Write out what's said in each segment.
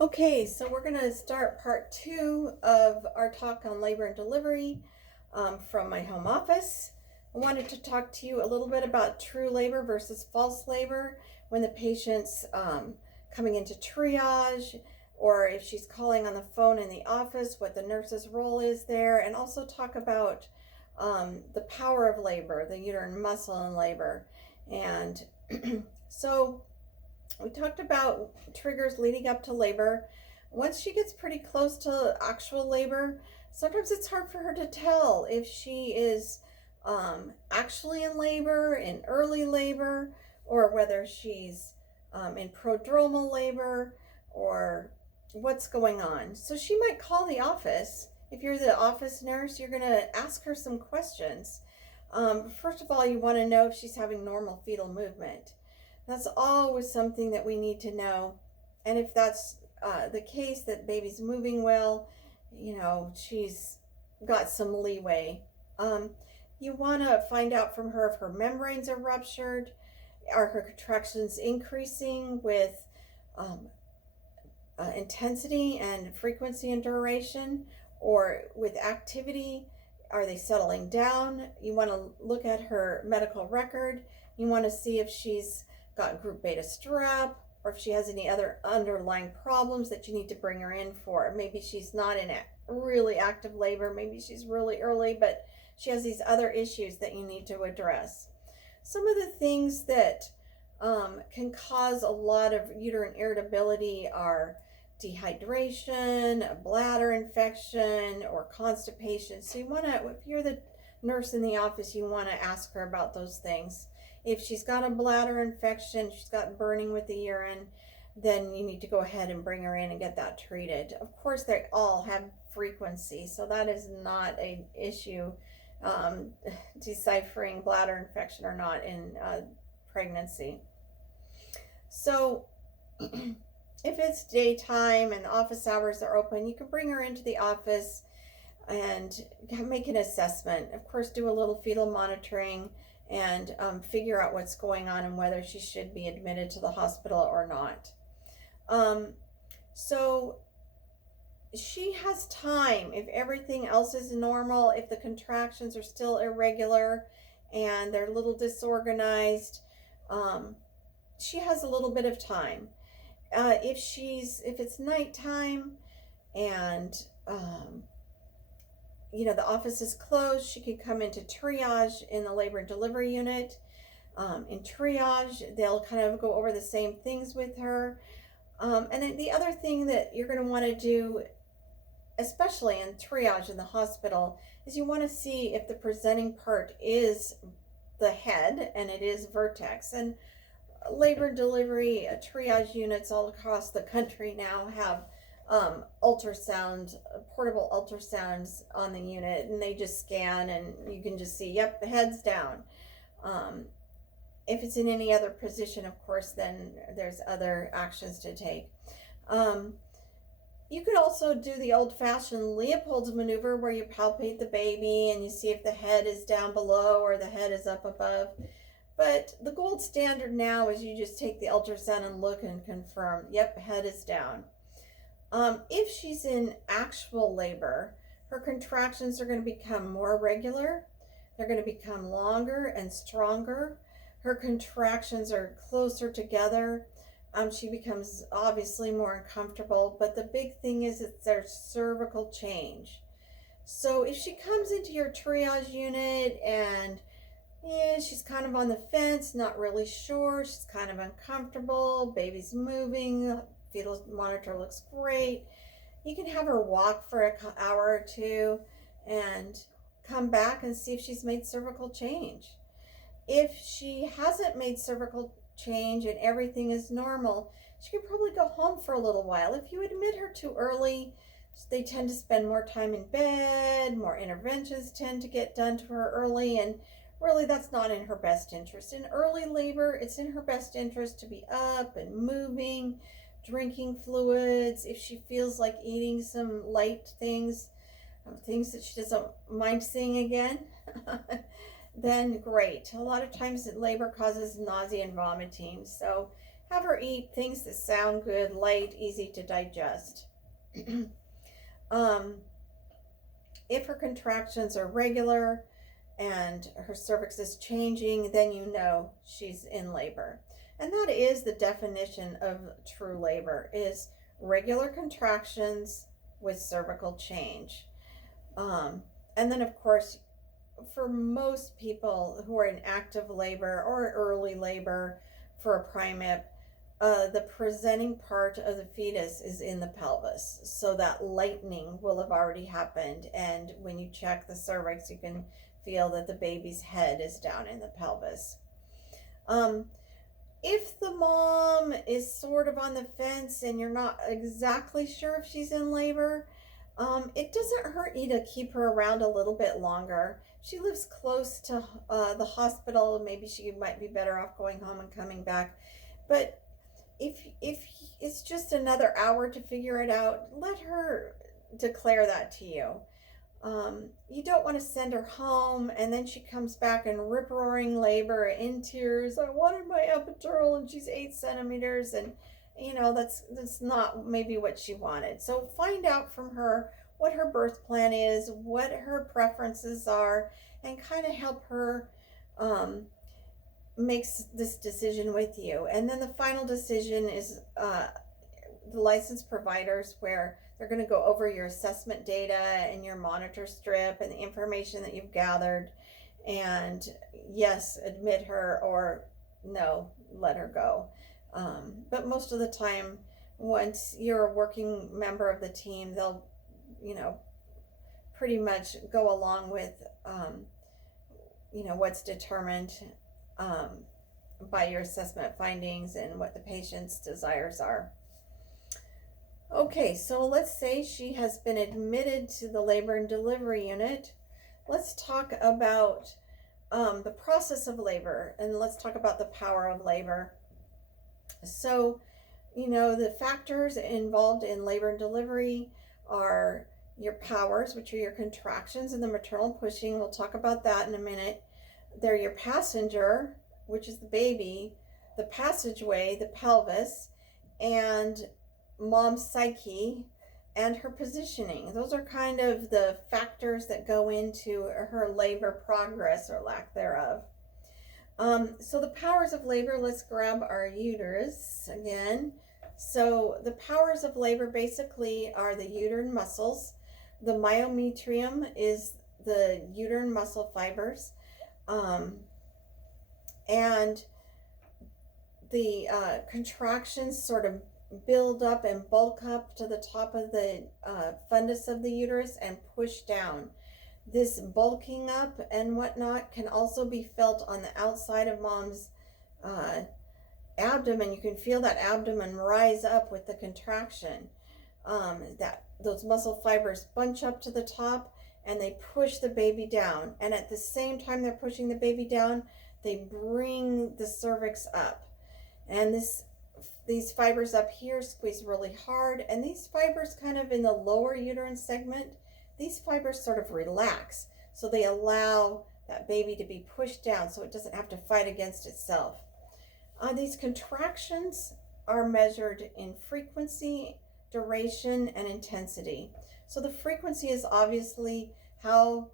Okay, so we're going to start part two of our talk on labor and delivery from my home office. I wanted to talk to you a little bit about true labor versus false labor when the patient's coming into triage, or if she's calling on the phone in the office, what the nurse's role is there, and also talk about the power of labor, the uterine muscle in labor. And so we talked about triggers leading up to labor. Once she gets pretty close to actual labor, sometimes it's hard for her to tell if she is actually in labor, in early labor, or whether she's in prodromal labor, or what's going on. So she might call the office. If you're the office nurse, you're going to ask her some questions. First of all, you want to know if she's having normal fetal movement. That's always something that we need to know. And if that's the case, that baby's moving well, she's got some leeway. Um, you want to find out from her if her membranes are ruptured, are her contractions increasing with um, intensity and frequency and duration, or with activity, are they settling down? You want to look at her medical record. You want to see if she's got group beta strep, or if she has any other underlying problems that you need to bring her in for. Maybe she's not in a really active labor, maybe she's really early, but she has these other issues that you need to address. Some of the things that can cause a lot of uterine irritability are dehydration, a bladder infection, or constipation. So you want to, if you're the nurse in the office, you want to ask her about those things. If she's got a bladder infection, she's got burning with the urine, then you need to go ahead and bring her in and get that treated. Of course, they all have frequency, so that is not an issue, deciphering bladder infection or not in pregnancy. So if it's daytime and office hours are open, you can bring her into the office and make an assessment. Of course, do a little fetal monitoring and figure out what's going on and whether she should be admitted to the hospital or not. So she has time, if everything else is normal, if the contractions are still irregular and they're a little disorganized, she has a little bit of time. If it's nighttime and the office is closed, she could come into triage in the labor and delivery unit. In triage, they'll kind of go over the same things with her. And then the other thing that you're going to want to do, especially in triage in the hospital, is you want to see if the presenting part is the head and it is vertex. And labor and delivery triage units all across the country now have ultrasound, portable ultrasounds on the unit, and they just scan and you can just see, yep, the head's down. If it's in any other position, of course, then there's other actions to take. You could also do the old-fashioned Leopold's maneuver, where you palpate the baby and you see if the head is down below or the head is up above. But the gold standard now is you just take the ultrasound and look and confirm, yep, head is down. If she's in actual labor, her contractions are going to become more regular. They're going to become longer and stronger. Her contractions are closer together. She becomes obviously more uncomfortable, but the big thing is that there's cervical change. So if she comes into your triage unit and she's kind of on the fence, not really sure, she's kind of uncomfortable, baby's moving, fetal monitor looks great, you can have her walk for an hour or two and come back and see if she's made cervical change. If she hasn't made cervical change and everything is normal, she can probably go home for a little while. If you admit her too early, they tend to spend more time in bed, more interventions tend to get done to her early, and really that's not in her best interest. In early labor, it's in her best interest to be up and moving, drinking fluids. If she feels like eating some light things that she doesn't mind seeing again, then great. A lot of times labor causes nausea and vomiting, so have her eat things that sound good, light, easy to digest. um, if her contractions are regular and her cervix is changing, then you know she's in labor. And that is the definition of true labor, is regular contractions with cervical change. And then, of course, for most people who are in active labor or early labor for a primip, the presenting part of the fetus is in the pelvis. So that lightening will have already happened. And when you check the cervix, you can feel that the baby's head is down in the pelvis. If the mom is sort of on the fence and you're not exactly sure if she's in labor, it doesn't hurt you to keep her around a little bit longer. She lives close to the hospital. Maybe she might be better off going home and coming back. But if it's just another hour to figure it out, let her declare that to you. You don't want to send her home and then she comes back in rip-roaring labor in tears. I wanted my epidural and she's 8 centimeters, and that's not maybe what she wanted. So find out from her what her birth plan is, what her preferences are, and kind of help her makes this decision with you. And then the final decision is the licensed providers, where they're going to go over your assessment data and your monitor strip and the information that you've gathered, and yes, admit her, or no, let her go. But most of the time, once you're a working member of the team, they'll pretty much go along with what's determined by your assessment findings and what the patient's desires are. Okay, so let's say she has been admitted to the labor and delivery unit. Let's talk about the process of labor, and let's talk about the power of labor. So, the factors involved in labor and delivery are your powers, which are your contractions and the maternal pushing. We'll talk about that in a minute. They're your passenger, which is the baby, the passageway, the pelvis, and mom's psyche and her positioning. Those are kind of the factors that go into her labor progress or lack thereof. So the powers of labor, let's grab our uterus again. So the powers of labor basically are the uterine muscles. The myometrium is the uterine muscle fibers. And the contractions sort of build up and bulk up to the top of the fundus of the uterus and push down. This bulking up and whatnot can also be felt on the outside of mom's abdomen. You can feel that abdomen rise up with the contraction. Those muscle fibers bunch up to the top and they push the baby down. And at the same time they're pushing the baby down, they bring the cervix up. And these fibers up here squeeze really hard, and these fibers kind of in the lower uterine segment, these fibers sort of relax. So they allow that baby to be pushed down so it doesn't have to fight against itself. These contractions are measured in frequency, duration, and intensity. So the frequency is obviously how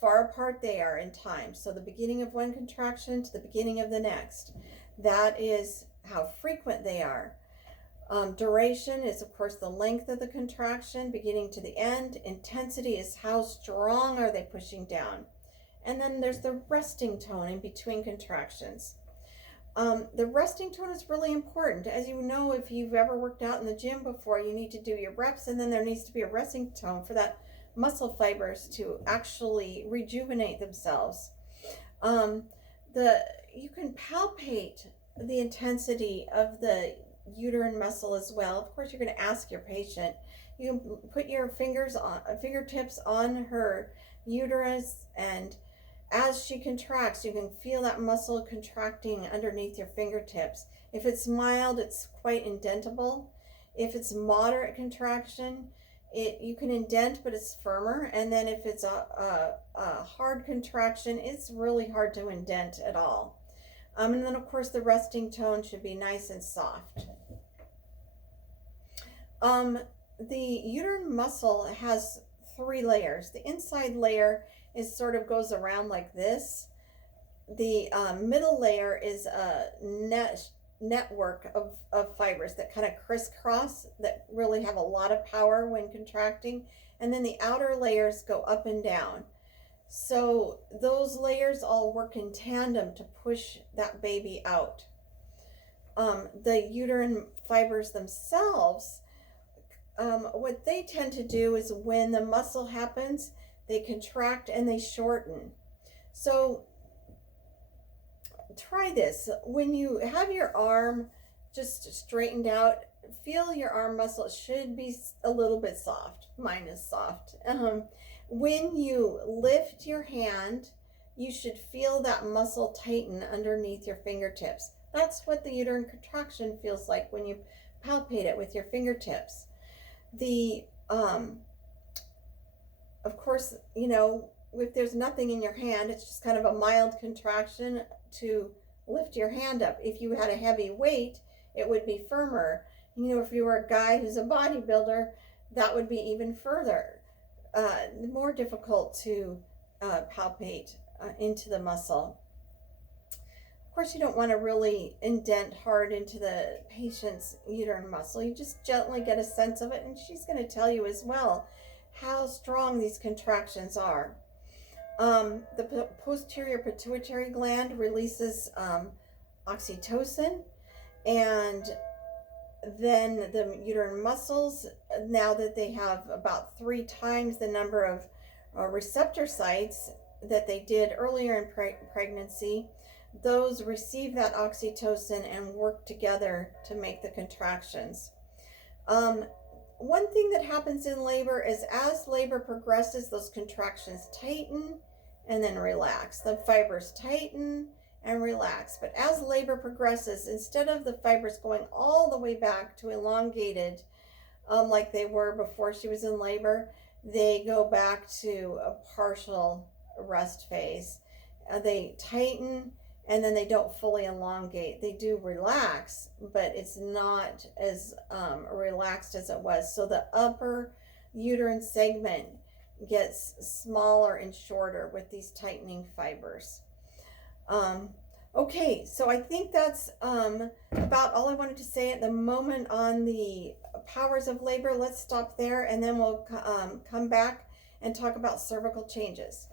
far apart they are in time. So the beginning of one contraction to the beginning of the next. That is how frequent they are. Duration is, of course, the length of the contraction, beginning to the end. Intensity is how strong are they pushing down. And then there's the resting tone in between contractions. The resting tone is really important. As you know, if you've ever worked out in the gym before, you need to do your reps, and then there needs to be a resting tone for that muscle fibers to actually rejuvenate themselves. You can palpate the intensity of the uterine muscle as well. Of course, you're going to ask your patient. You can put your fingertips on her uterus, and as she contracts, you can feel that muscle contracting underneath your fingertips. If it's mild, it's quite indentable. If it's moderate contraction, you can indent, but it's firmer. And then if it's a hard contraction, it's really hard to indent at all. And then of course the resting tone should be nice and soft. The uterine muscle has 3 layers. The inside layer is sort of goes around like this. The middle layer is a network of fibers that kind of crisscross, that really have a lot of power when contracting. And then the outer layers go up and down. So those layers all work in tandem to push that baby out. The uterine fibers themselves, what they tend to do is when the muscle happens, they contract and they shorten. So try this. When you have your arm just straightened out, feel your arm muscle. It should be a little bit soft. Mine is soft. When you lift your hand, you should feel that muscle tighten underneath your fingertips. That's what the uterine contraction feels like when you palpate it with your fingertips. Of course, you know, if there's nothing in your hand, it's just kind of a mild contraction to lift your hand up. If you had a heavy weight, it would be firmer. You know, if you were a guy who's a bodybuilder, that would be even further, more difficult to palpate into the muscle. Of course, you don't want to really indent hard into the patient's uterine muscle. You just gently get a sense of it, and she's going to tell you as well how strong these contractions are. The posterior pituitary gland releases oxytocin, and then the uterine muscles, now that they have about 3 times the number of receptor sites that they did earlier in pregnancy, those receive that oxytocin and work together to make the contractions. One thing that happens in labor is as labor progresses, those contractions tighten and then relax. The fibers tighten and relax. But as labor progresses, instead of the fibers going all the way back to elongated, like they were before she was in labor, they go back to a partial rest phase. They tighten and then they don't fully elongate. They do relax, but it's not as relaxed as it was. So the upper uterine segment gets smaller and shorter with these tightening fibers. Okay, so I think that's about all I wanted to say at the moment on the powers of labor. Let's stop there, and then we'll come back and talk about cervical changes.